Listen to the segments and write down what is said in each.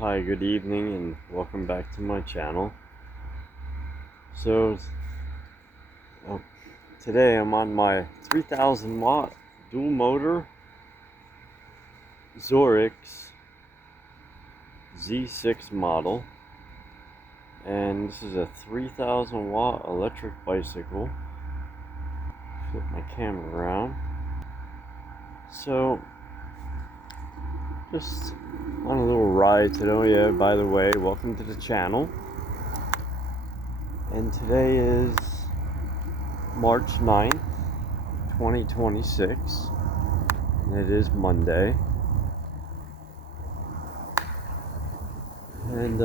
Hi, good evening, and welcome back to my channel. So, uh, today I'm on my 3000 watt dual motor Zorix Z6 model, and this is a 3000 watt electric bicycle. Flip my camera around. So, just on a little ride today. Oh yeah, by the way, welcome to the channel. And today is March 9th, 2026. And it is Monday. And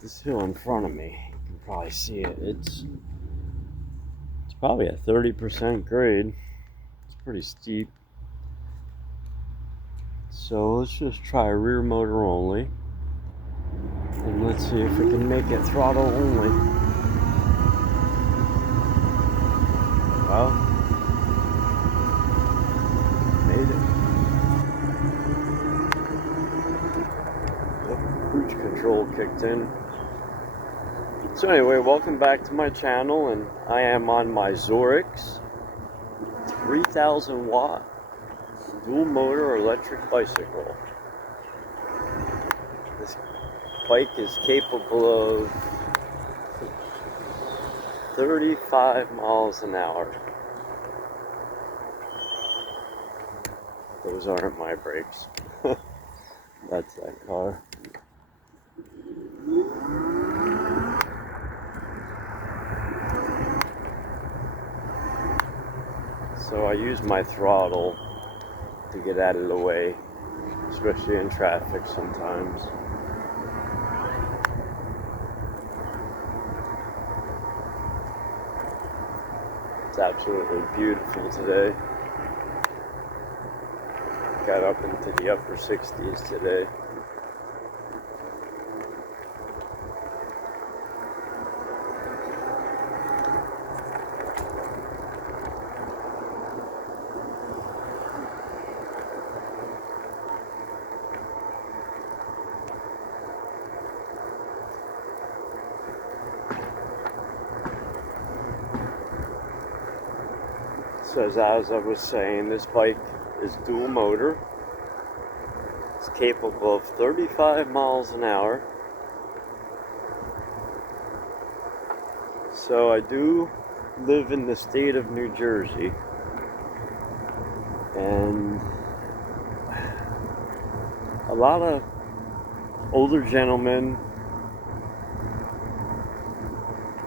this hill in front of me, you can probably see it. It's probably a 30% grade. It's pretty steep. So let's just try rear motor only. And let's see if we can make it throttle only. Well, made it. Yep, cruise control kicked in. So anyway, welcome back to my channel, and I am on my Zorix 3000 watt dual motor electric bicycle. This bike is capable of 35 miles an hour. Those aren't my brakes. That's that car. So I use my throttle to get out of the way, especially in traffic sometimes. It's absolutely beautiful today. Got up into the upper 60s today. So as I was saying, this bike is dual motor. It's capable of 35 miles an hour. So I do live in the state of New Jersey, and a lot of older gentlemen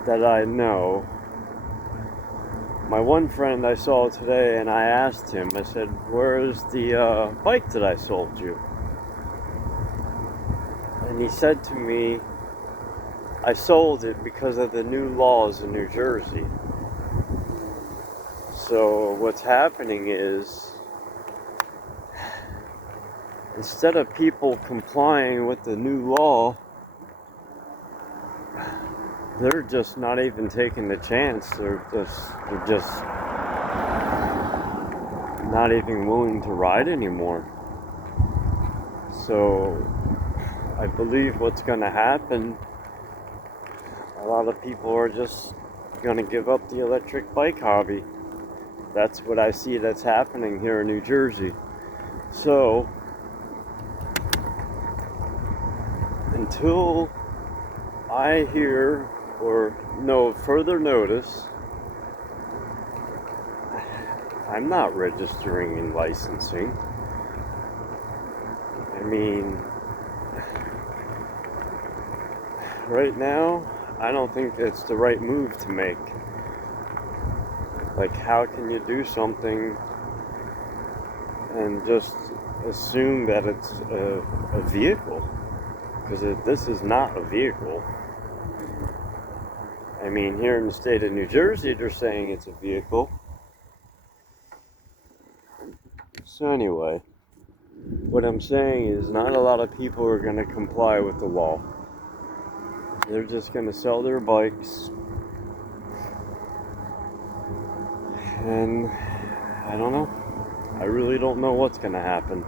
that I know. My one friend I saw today, and I asked him, I said, "Where's the bike that I sold you?" And he said to me, "I sold it because of the new laws in New Jersey." So what's happening is, instead of people complying with the new law, they're just not even taking the chance. They're just not even willing to ride anymore. So I believe what's going to happen, a lot of people are just going to give up the electric bike hobby. That's what I see that's happening here in New Jersey. So until I hear or know further notice, I'm not registering and licensing. I mean, right now, I don't think it's the right move to make. Like, how can you do something and just assume that it's a vehicle? Because this is not a vehicle. I mean, here in the state of New Jersey, they're saying it's a vehicle. So anyway, what I'm saying is not a lot of people are going to comply with the law. They're just going to sell their bikes. And I don't know. I really don't know what's going to happen.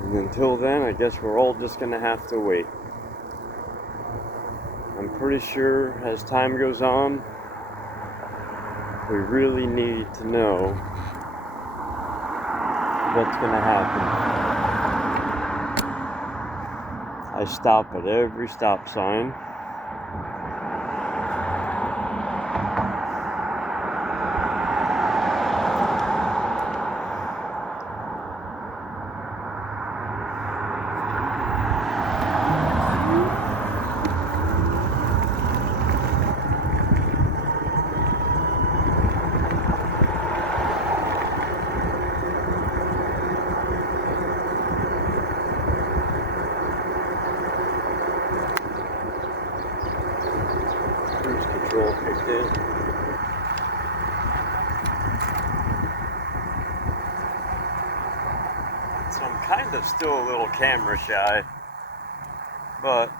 And until then, I guess we're all just gonna have to wait. I'm pretty sure as time goes on, we really need to know what's gonna happen. I stop at every stop sign. Cruise control kicked in. So I'm kind of still a little camera shy, but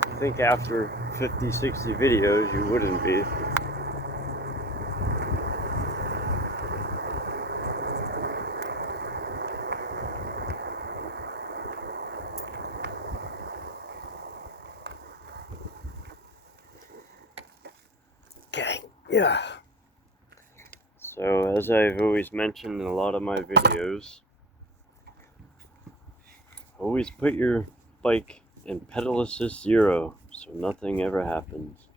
I think after 50, 60 videos you wouldn't be. Okay, yeah. So as I've always mentioned in a lot of my videos, always put your bike in pedal assist 0 so nothing ever happens.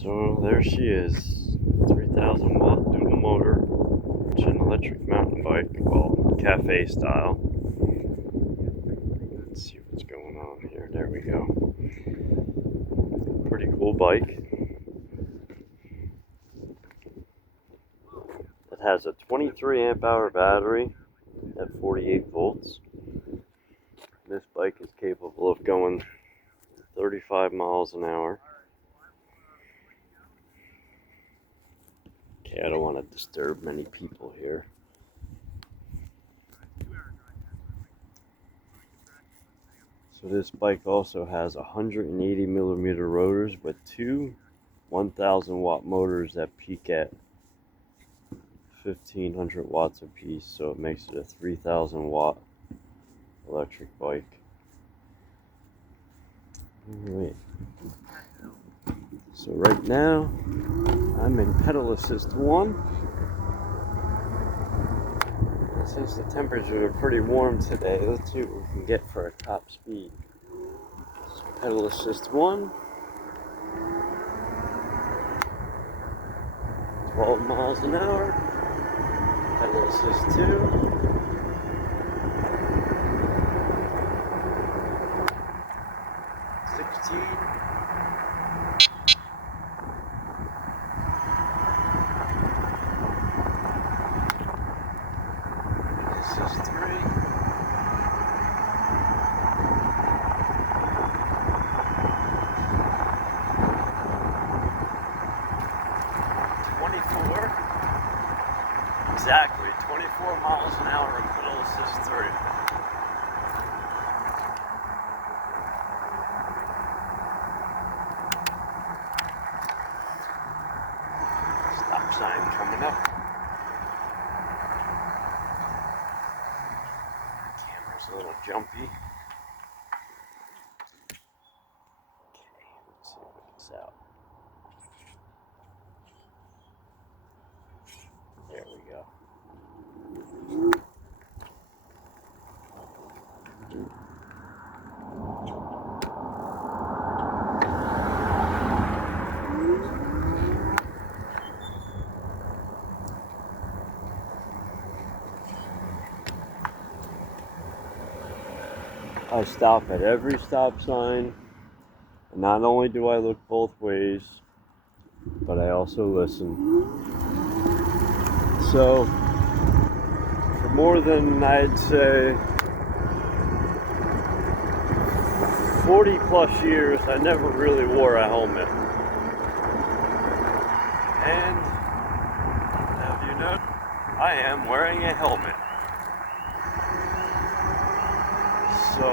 So there she is, 3,000 watt dual motor, which is an electric mountain bike, well, cafe style. Let's see what's going on here. There we go. Pretty cool bike. It has a 23 amp hour battery at 48 volts. This bike is capable of going 35 miles an hour. Okay, I don't want to disturb many people here. So this bike also has 180 millimeter rotors with two 1,000 watt motors that peak at 1,500 watts apiece, so it makes it a 3,000 watt electric bike. Alright. So right now, I'm in pedal assist 1. Since the temperatures are pretty warm today, let's see what we can get for a top speed. So pedal assist 1. 12 miles an hour. Pedal assist 2. 16. Assist 3. 24. Exactly, 24 miles an hour in pedal assist 3. Stop sign coming up. Camera's a little jumpy. Okay, let's see if it's out. There we go. I stop at every stop sign. And not only do I look both ways, but I also listen. So, for more than, I'd say, 40 plus years, I never really wore a helmet. And, have you noticed, I am wearing a helmet. So,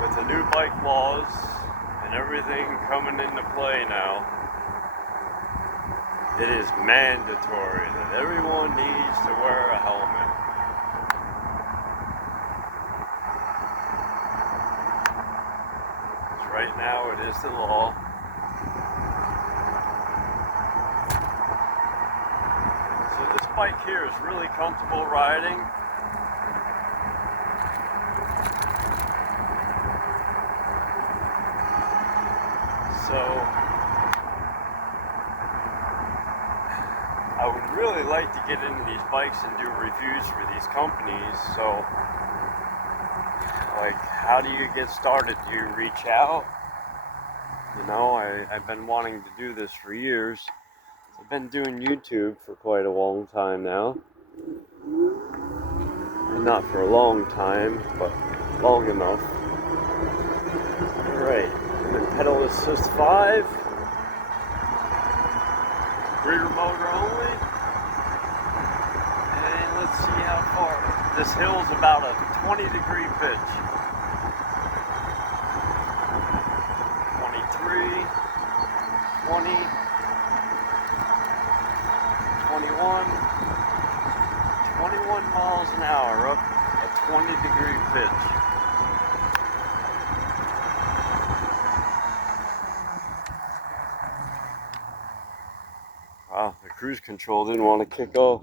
with the new bike laws and everything coming into play now, it is mandatory that everyone needs to wear a helmet. Right now it is the law. So this bike here is really comfortable riding. So I would really like to get into these bikes and do reviews for these companies. So like, how do you get started? Do you reach out? You know, I've been wanting to do this for years. I've been doing YouTube for quite a long time now. Not for a long time, but long enough. Alright, I'm in pedal assist 5. Rear motor only. And let's see how far. This hill's about a 20-degree pitch. 23, 20, 21, 21 miles an hour up a 20-degree pitch. Wow, the cruise control didn't want to kick off.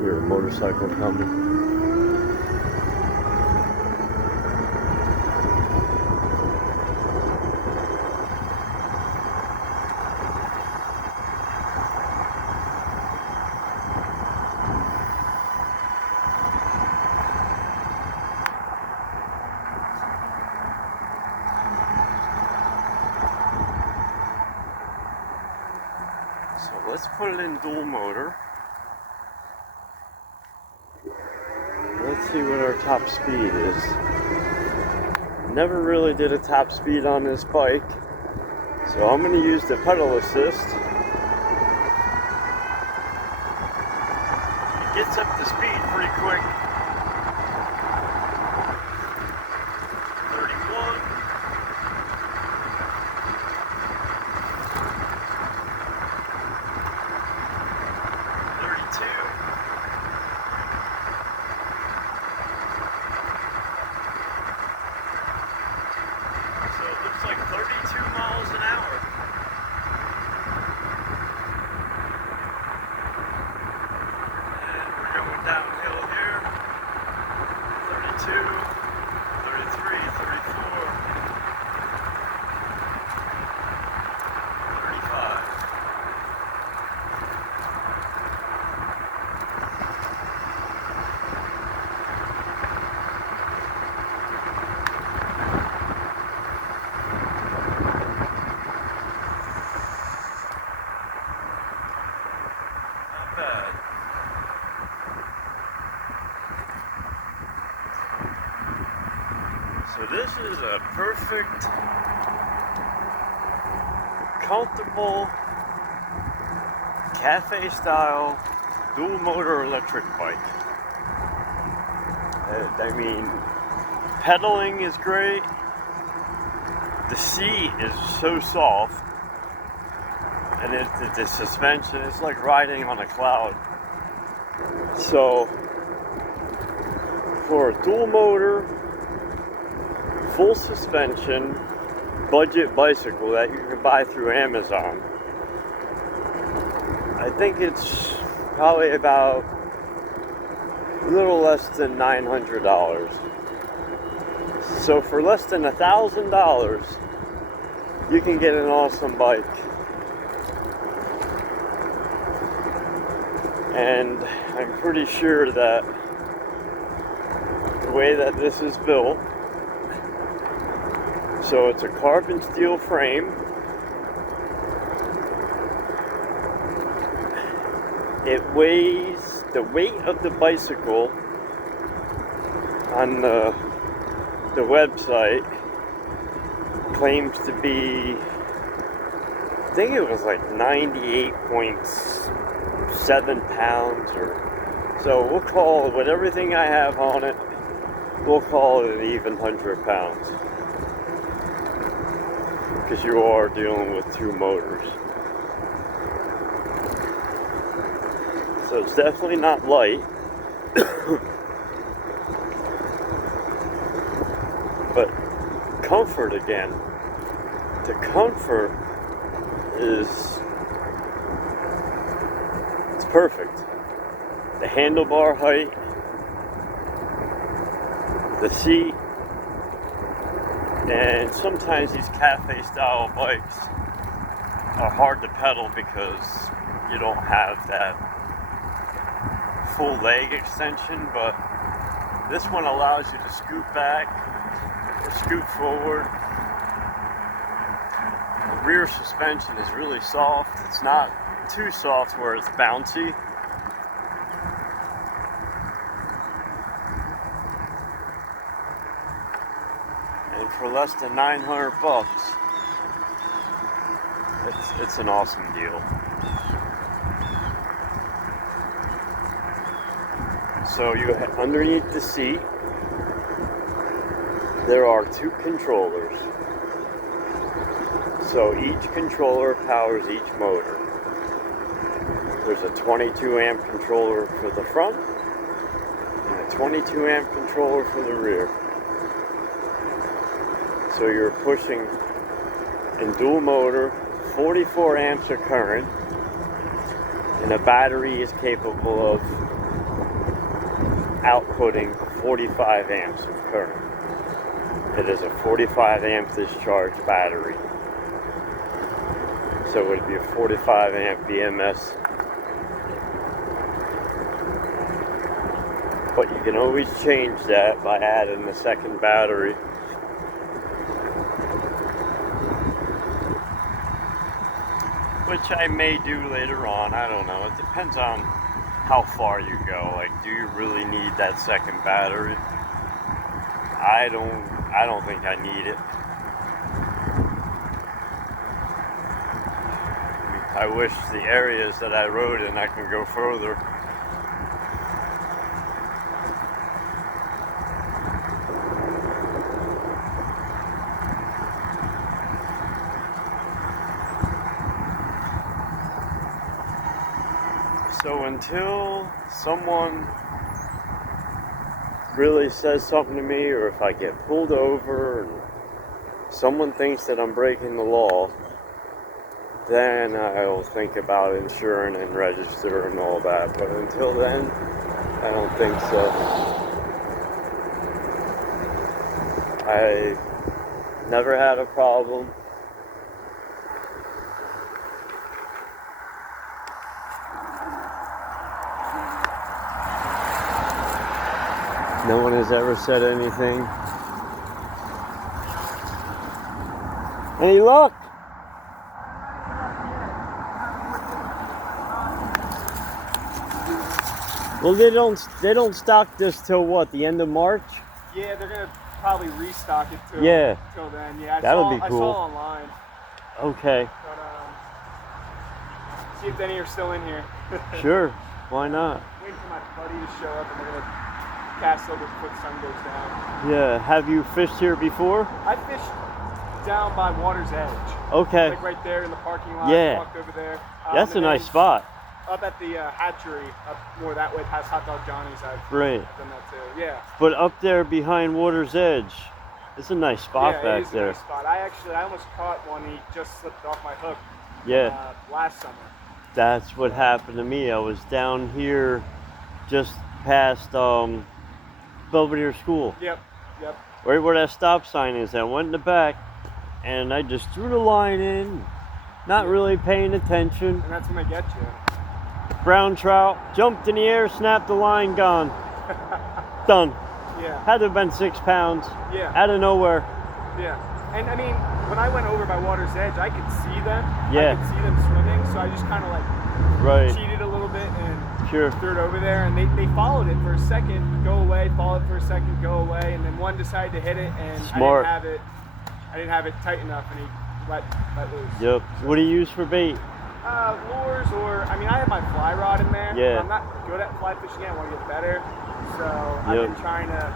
Here, a motorcycle coming. So let's put it in dual motor. Let's see what our top speed is. Never really did a top speed on this bike, so I'm going to use the pedal assist. It gets up to speed pretty quick. 31. 32. So it looks like 32 miles an hour. And we're going downhill here. 32, 33, 34, 35. So this is a perfect, comfortable, cafe-style, dual-motor electric bike. I mean, pedaling is great. The seat is so soft, and the suspension is like riding on a cloud. So, for a dual-motor, full suspension budget bicycle that you can buy through Amazon, I think it's probably about a little less than $900. So for less than $1,000 you can get an awesome bike. And I'm pretty sure that the way that this is built, so it's a carbon steel frame. It weighs, the weight of the bicycle on the website claims to be, I think it was like 98.7 pounds, or so. We'll call it, with everything I have on it, we'll call it an even 100 pounds. because you are dealing with two motors. So it's definitely not light. But comfort again. The comfort is, it's perfect. The handlebar height, the seat, and sometimes these cafe style bikes are hard to pedal because you don't have that full leg extension, but this one allows you to scoot back or scoot forward. The rear suspension is really soft. It's not too soft where it's bouncy. And for less than 900 bucks, it's an awesome deal. So you underneath the seat, there are two controllers. So each controller powers each motor. There's a 22 amp controller for the front and a 22 amp controller for the rear. So you're pushing in dual motor 44 amps of current, and a battery is capable of outputting 45 amps of current. It is a 45 amp discharge battery. So it would be a 45 amp BMS. But you can always change that by adding the second battery. Which I may do later on, I don't know. It depends on how far you go. Like, do you really need that second battery? I don't think I need it. I wish the areas that I rode in I can go further. So until someone really says something to me, or if I get pulled over and someone thinks that I'm breaking the law, then I'll think about insuring and registering and all that. But until then, I don't think so. I never had a problem. No one has ever said anything. Any luck? Well, they don't stock this till what, the end of March? Yeah, they're gonna probably restock it till till then. Yeah, that'll be cool. I saw online. Okay. But see if any are still in here. Sure. Why not? Waiting for my buddy to show up, and we're gonna cast over before the sun goes down. Yeah. Have you fished here before? I fished down by Water's Edge. Okay. Like right there in the parking lot. Yeah. Walked over there. That's a nice spot. Up at the hatchery, up more that way past Hot Dog Johnny's, I've done that too. Yeah. But up there behind Water's Edge, it's a nice spot back there. Yeah, it is a nice spot. I almost caught one. He just slipped off my hook. Yeah. Last summer. That's what happened to me. I was down here, just past Belvedere School. Yep. Right where that stop sign is. I went in the back, and I just threw the line in, not really paying attention. And that's when they get you. Brown trout, jumped in the air, snapped the line, gone. Done. Yeah. Had to have been 6 pounds. Yeah. Out of nowhere. Yeah. And I mean, when I went over by Water's Edge, I could see them. Yeah. I could see them swimming, so I just kind of like cheated a little bit and threw it over there. And they followed it for a second, go away, follow it for a second, go away, and then one decided to hit it, and Smart. I didn't have it tight enough, and he let loose. Yep. What do you use for bait? Lures, or I have my fly rod in there. Yeah. I'm not good at fly fishing yet. I want to get better, so I've been trying to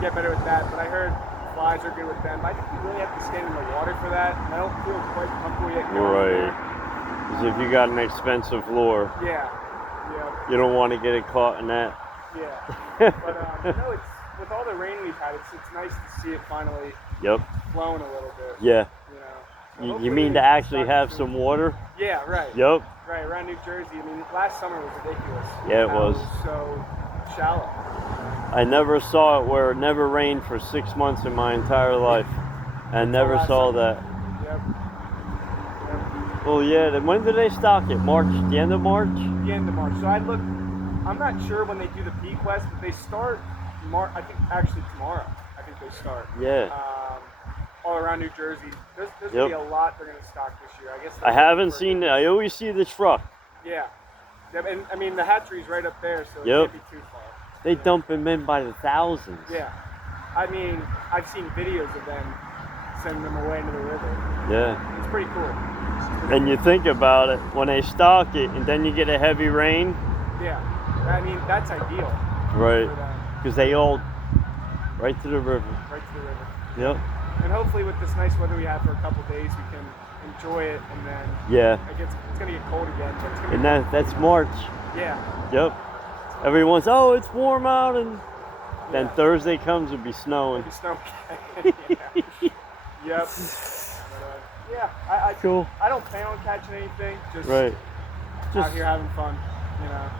get better with that. But I heard flies are good with them. I think you really have to stand in the water for that. And I don't feel quite comfortable yet. Right. Because if you got an expensive lure, yeah, you don't want to get it caught in that. Yeah. But no, it's with all the rain we've had, it's nice to see it finally flowing a little bit. Yeah. You know. So you mean to actually have some water? Yeah, right. Yep. Right, around New Jersey. I mean, last summer was ridiculous. Yeah, it was. It was so shallow. I never saw it where it never rained for 6 months in my entire life. I never saw that. Yep. Well, yeah, then when do they stock it? March? The end of March? The end of March. So I'm not sure when they do the Peak West, but they start, I think actually tomorrow. I think they start. Yeah. All around New Jersey. There's going to be a lot they're going to stock this year. I guess. I haven't seen it. I always see the truck. Yeah. And I mean, the hatchery's right up there, so it can't be too far. They dump them in by the thousands. Yeah. I mean, I've seen videos of them sending them away into the river. Yeah. It's pretty cool. And you think about it, when they stock it and then you get a heavy rain. Yeah. I mean, that's ideal. Right. Because they all right to the river. Right to the river. Yep. And hopefully with this nice weather we have for a couple of days, we can enjoy it, and then it's going to get cold again. But it's gonna that's March. Yeah. Yep. Everyone's, oh, it's warm out, and then Thursday comes, it'll be snowing. It'll be snowing. Yep. But, cool. I don't plan on catching anything. Just out here having fun, you know.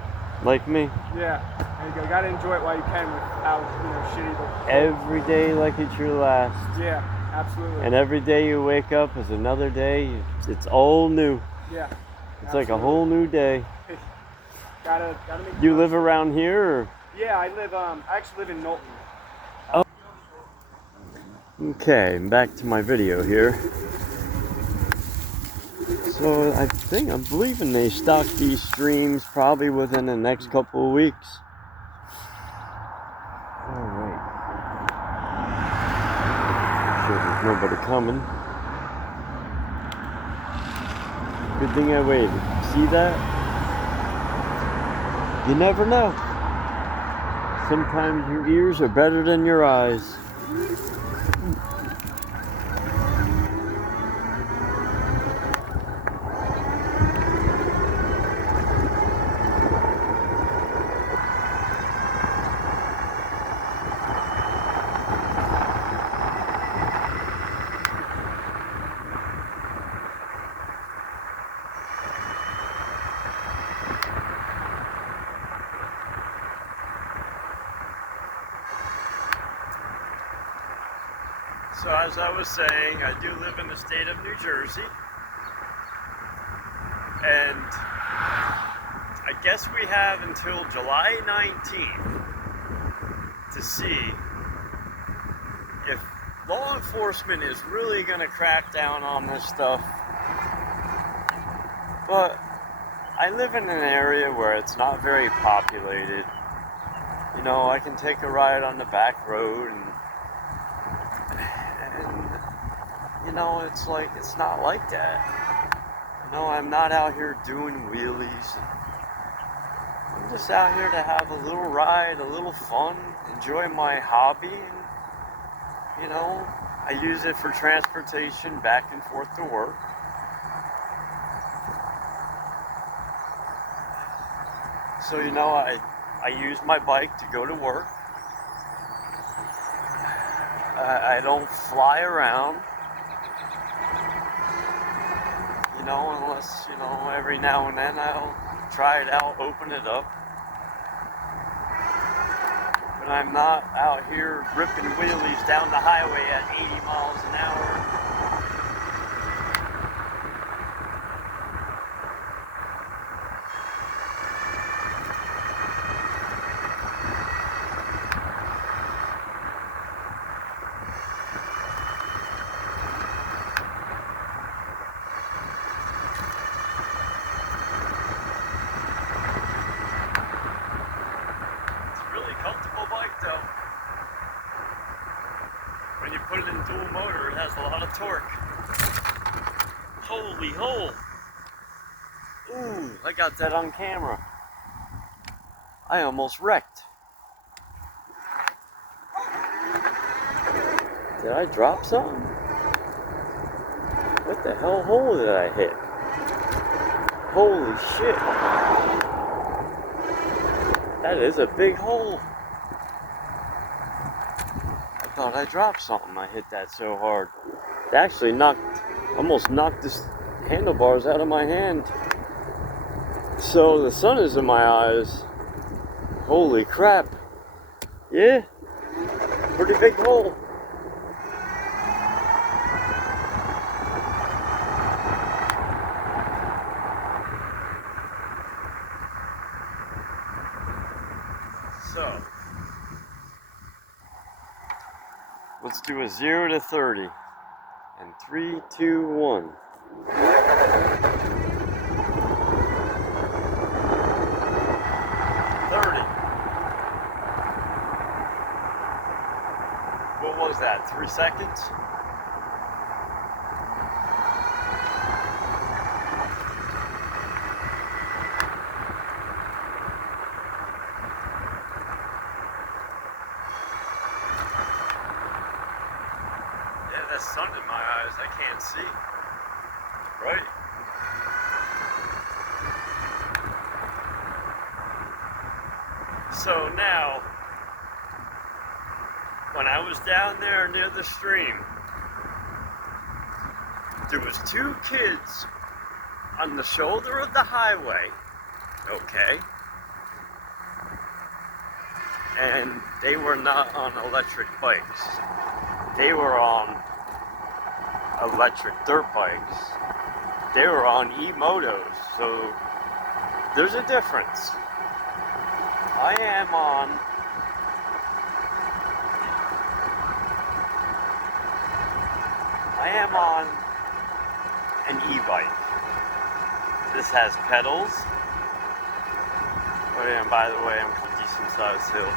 Like me. Yeah. There you go. Got to enjoy it while you can with how shitty the. Every day like it's your last. Yeah, absolutely. And every day you wake up is another day. It's all new. Yeah. It's like a whole new day. gotta make. You live around here, or? Yeah, I actually live in Knowlton. Oh. Okay, back to my video here. So I'm believing they stock these streams probably within the next couple of weeks. Alright. Sure there's nobody coming. Good thing I waited. See that? You never know. Sometimes your ears are better than your eyes. So as I was saying, I do live in the state of New Jersey, and I guess we have until July 19th to see if law enforcement is really going to crack down on this stuff. But I live in an area where it's not very populated. You know, I can take a ride on the back road, and you know, it's not like that. You know, I'm not out here doing wheelies. I'm just out here to have a little ride, a little fun, enjoy my hobby, and, you know, I use it for transportation back and forth to work. So, you know, I use my bike to go to work. I don't fly around. You know, unless, you know, every now and then I'll try it out, open it up. But I'm not out here ripping wheelies down the highway at 80 miles an hour. Comfortable bike though. When you put it in dual motor, it has a lot of torque. Holy hole! Ooh, I got that on camera. I almost wrecked. Did I drop something? What the hell hole did I hit? Holy shit. That is a big hole. I thought I dropped something. I hit that so hard. It actually almost knocked the handlebars out of my hand. So the sun is in my eyes. Holy crap. Yeah, pretty big hole. So, let's do a 0 to 30. And 3, 2, 1. What was that, 3 seconds? Yeah, that sun in my eyes, I can't see. Right? So now, when I was down there near the stream, there was 2 kids on the shoulder of the highway, okay? And they were not on electric bikes. They were on electric dirt bikes. They were on e-motos, so there's a difference. I am on an e-bike. This has pedals. Oh yeah, and by the way, I'm from a decent sized hill.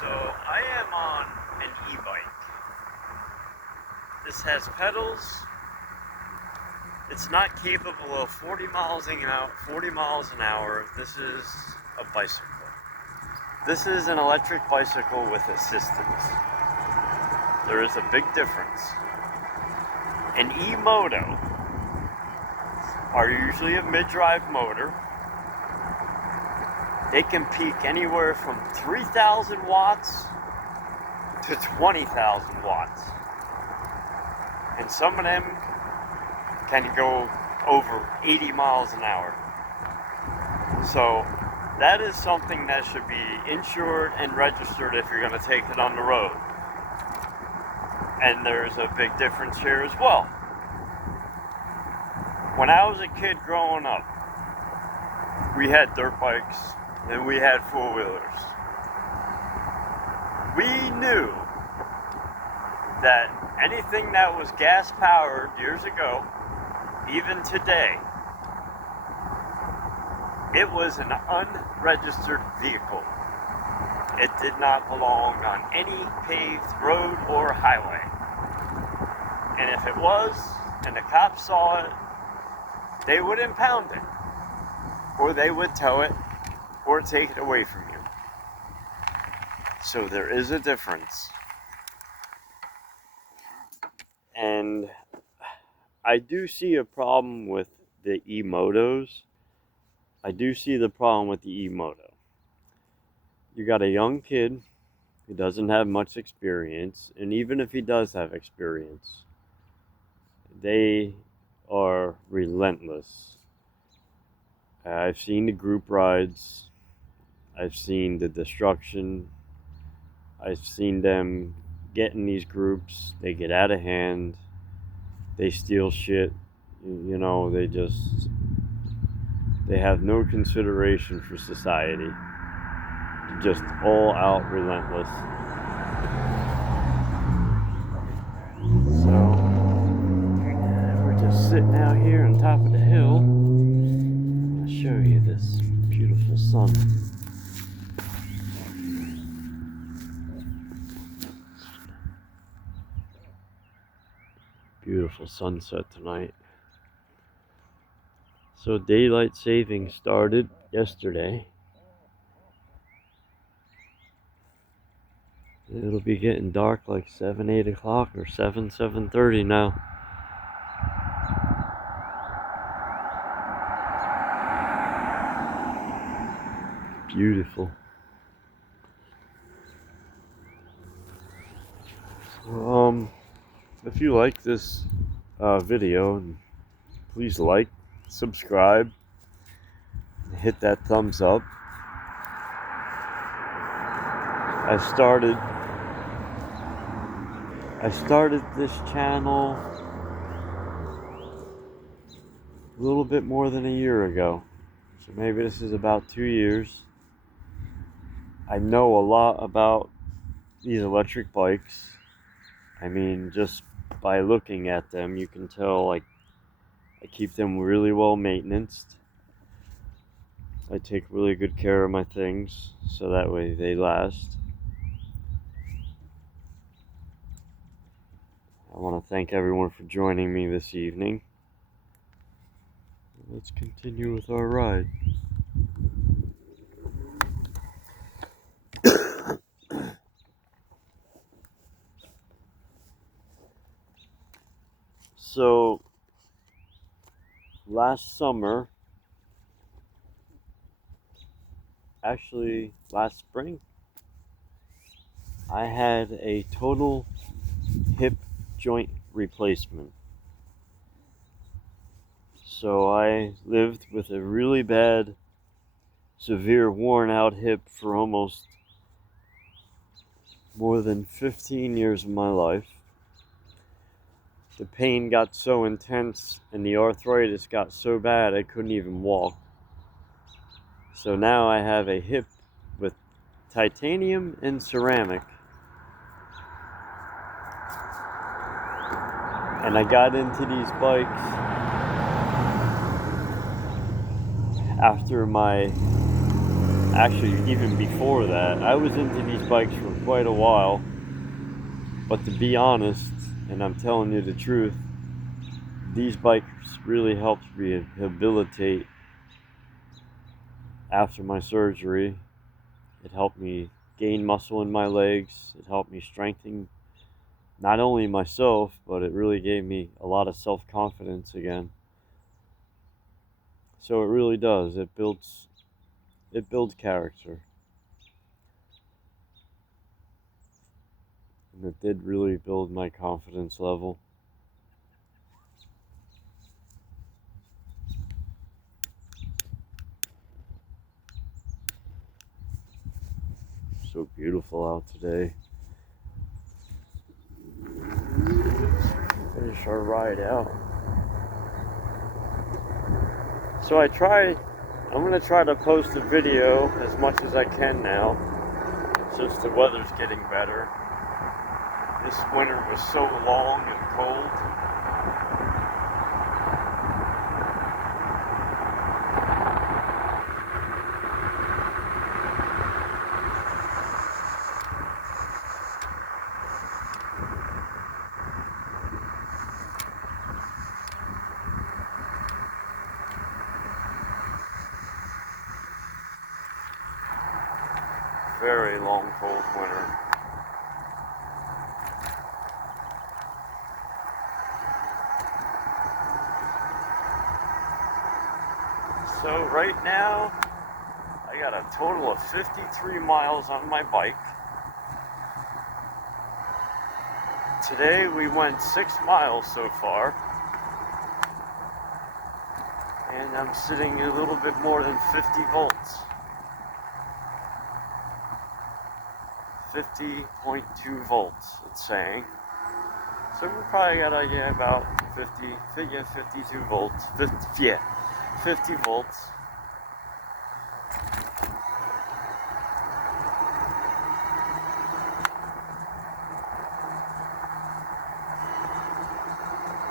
So I am on an e-bike. This has pedals. It's not capable of 40 miles an hour. This is a bicycle. This is an electric bicycle with assistance. There is a big difference. An e-moto are usually a mid-drive motor. They can peak anywhere from 3,000 watts to 20,000 watts. And some of them can go over 80 miles an hour. So that is something that should be insured and registered if you're going to take it on the road. And there's a big difference here as well. When I was a kid growing up, we had dirt bikes and we had four-wheelers. We knew that anything that was gas-powered years ago, even today, it was an unregistered vehicle. It did not belong on any paved road or highway. And if it was, and the cops saw it, they would impound it, or they would tow it, or take it away from you. So there is a difference. And I do see a problem with the e-motos. I do see the problem with the e-moto. You got a young kid who doesn't have much experience, and even if he does have experience, they are relentless. I've seen the group rides. I've seen the destruction. I've seen them get in these groups. They get out of hand. They steal shit. You know, they have no consideration for society. Just all out relentless. Sitting out here on top of the hill. I'll show you this beautiful sun. Beautiful sunset tonight. So daylight saving started yesterday. It'll be getting dark like 7, 8 o'clock or 7, 7:30 now. Beautiful. So, if you like this video, please like, subscribe, hit that thumbs up. I started this channel a little bit more than a year ago. So maybe this is about 2 years. I know a lot about these electric bikes. I mean, just by looking at them, you can tell like I keep them really well maintained. I take really good care of my things so that way they last. I want to thank everyone for joining me this evening. Let's continue with our ride. So, last summer, actually last spring, I had a total hip joint replacement. So I lived with a really bad, severe worn out hip for almost more than 15 years of my life. The pain got so intense and the arthritis got so bad I couldn't even walk. So now I have a hip with titanium and ceramic. And I got into these bikes after actually even before that. I was into these bikes for quite a while. But to be honest, and I'm telling you the truth, these bikes really helped rehabilitate after my surgery. It helped me gain muscle in my legs. It helped me strengthen not only myself, but it really gave me a lot of self-confidence again. So it really does. It builds character. And it did really build my confidence level. So beautiful out today. Finish our ride out. So I'm going to try to post a video as much as I can now, since the weather's getting better. This winter was so long and cold. Very long, cold winter. So right now, I got a total of 53 miles on my bike. Today we went 6 miles so far. And I'm sitting a little bit more than 50 volts. 50.2 volts, it's saying. So we probably got about 52 volts. 50 volts.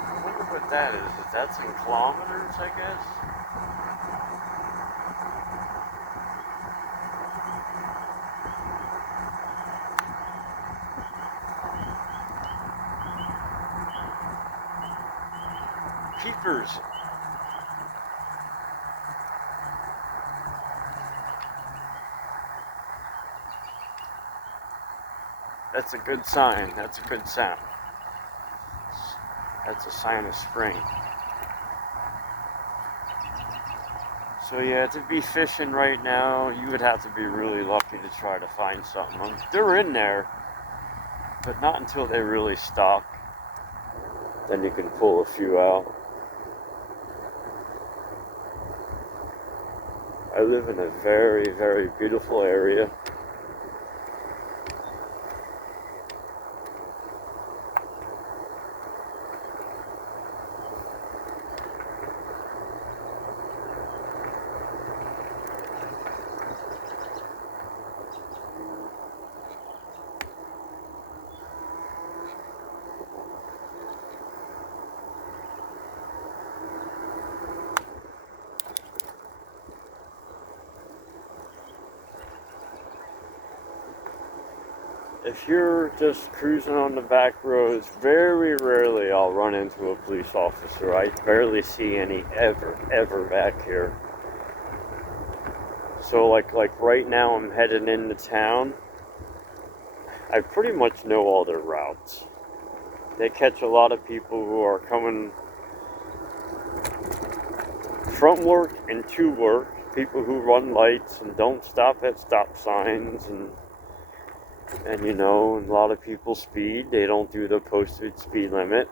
I wonder what that is. Is that some kilometers, I guess? Keepers. That's a good sign. That's a good sound. That's a sign of spring. So yeah, to be fishing right now, you would have to be really lucky to try to find something. They're in there, but not until they really stock. Then you can pull a few out. I live in a very, very beautiful area. If you're just cruising on the back roads, very rarely I'll run into a police officer. I barely see any ever back here. So like right now I'm heading into town. I pretty much know all their routes. They catch a lot of people who are coming from work and to work. People who run lights and don't stop at stop signs and you know, a lot of people speed. They don't do the posted speed limit.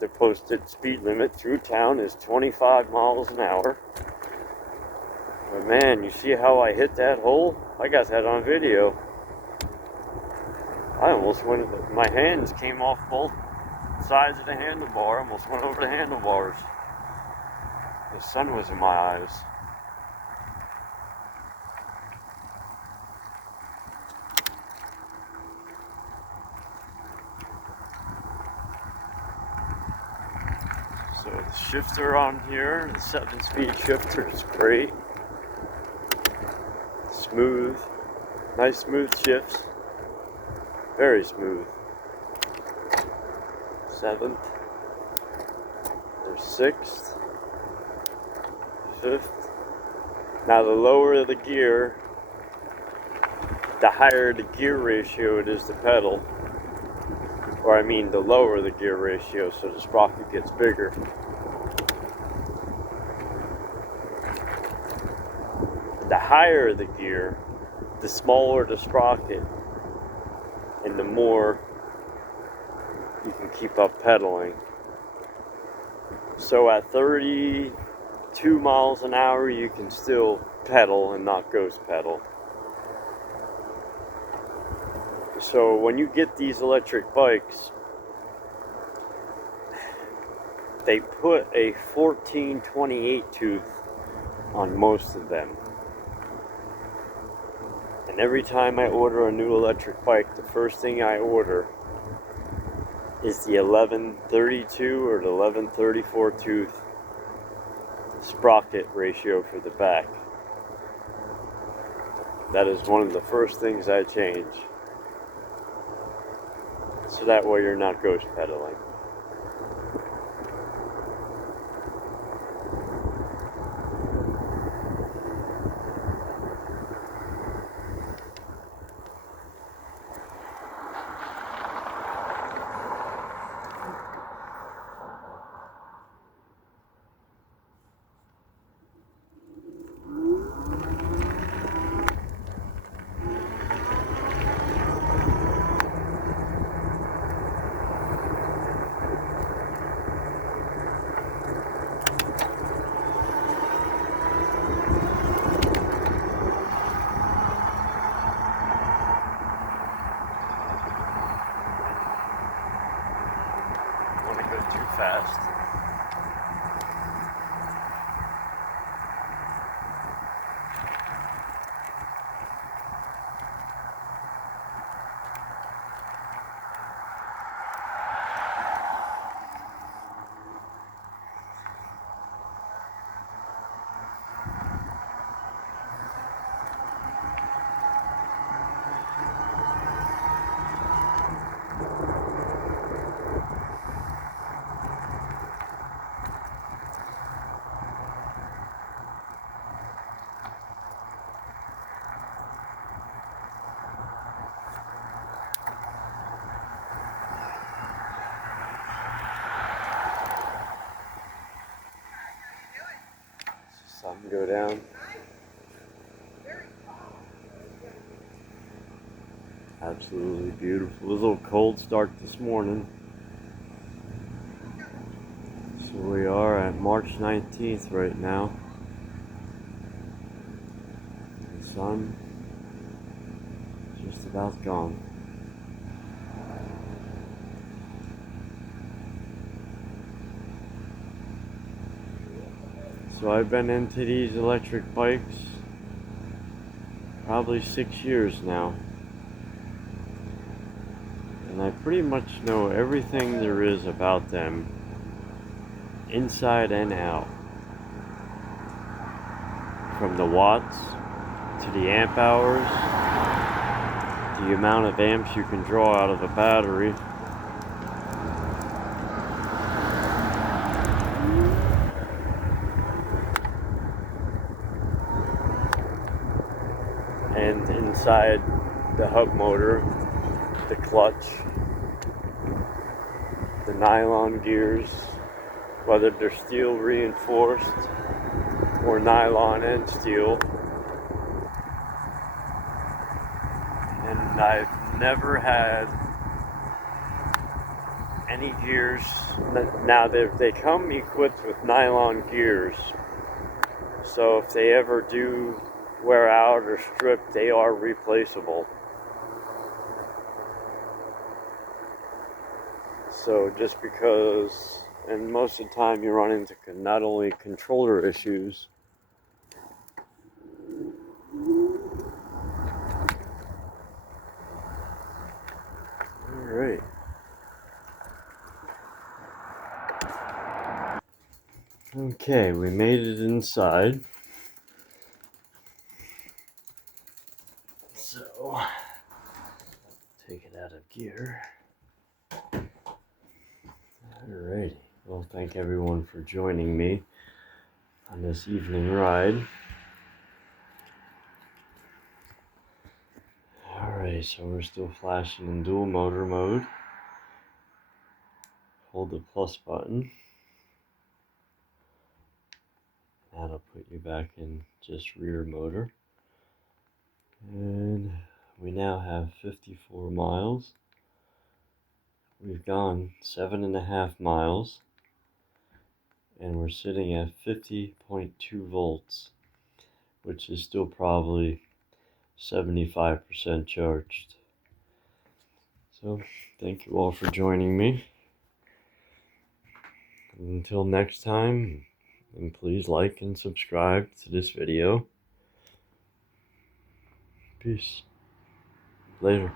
The posted speed limit through town is 25 miles an hour. But man, you see how I hit that hole? I got that on video. I almost went, my hands came off both sides of the handlebar. I almost went over the handlebars. The sun was in my eyes. So the shifter on here, the 7-speed shifter is great. Smooth. Nice smooth shifts. Very smooth. 7th. There's 6th. 5th. Now the lower the gear, the higher the gear ratio it is to pedal. Or I mean the lower the gear ratio, so the sprocket gets bigger. The higher the gear, the smaller the sprocket, and the more you can keep up pedaling. So at 32 miles an hour, you can still pedal and not ghost pedal. So when you get these electric bikes, they put a 1428 tooth on most of them. And every time I order a new electric bike, the first thing I order is the 1132 or the 1134 tooth sprocket ratio for the back. That is one of the first things I change. So that way you're not ghost pedaling. Something go down. Absolutely beautiful. It was a little cold start this morning. So we are at March 19th right now. The sun is just about gone. So I've been into these electric bikes probably 6 years now. And I pretty much know everything there is about them, inside and out. From the watts to the amp hours, the amount of amps you can draw out of a battery. And inside the hub motor, the clutch, the nylon gears, whether they're steel reinforced or nylon and steel. And I've never had any gears. Now they come equipped with nylon gears, so if they ever do wear out or strip, they are replaceable. So just because, and most of the time you run into not only controller issues, alright. Okay, we made it inside. So, take it out of gear. Alrighty. Well, thank everyone for joining me on this evening ride. Alright, so we're still flashing in dual motor mode. Hold the plus button. That'll put you back in just rear motor. And we now have 54 miles. We've gone 7.5 miles. And we're sitting at 50.2 volts, which is still probably 75% charged. So, thank you all for joining me. Until next time, and please like and subscribe to this video. Peace. Later.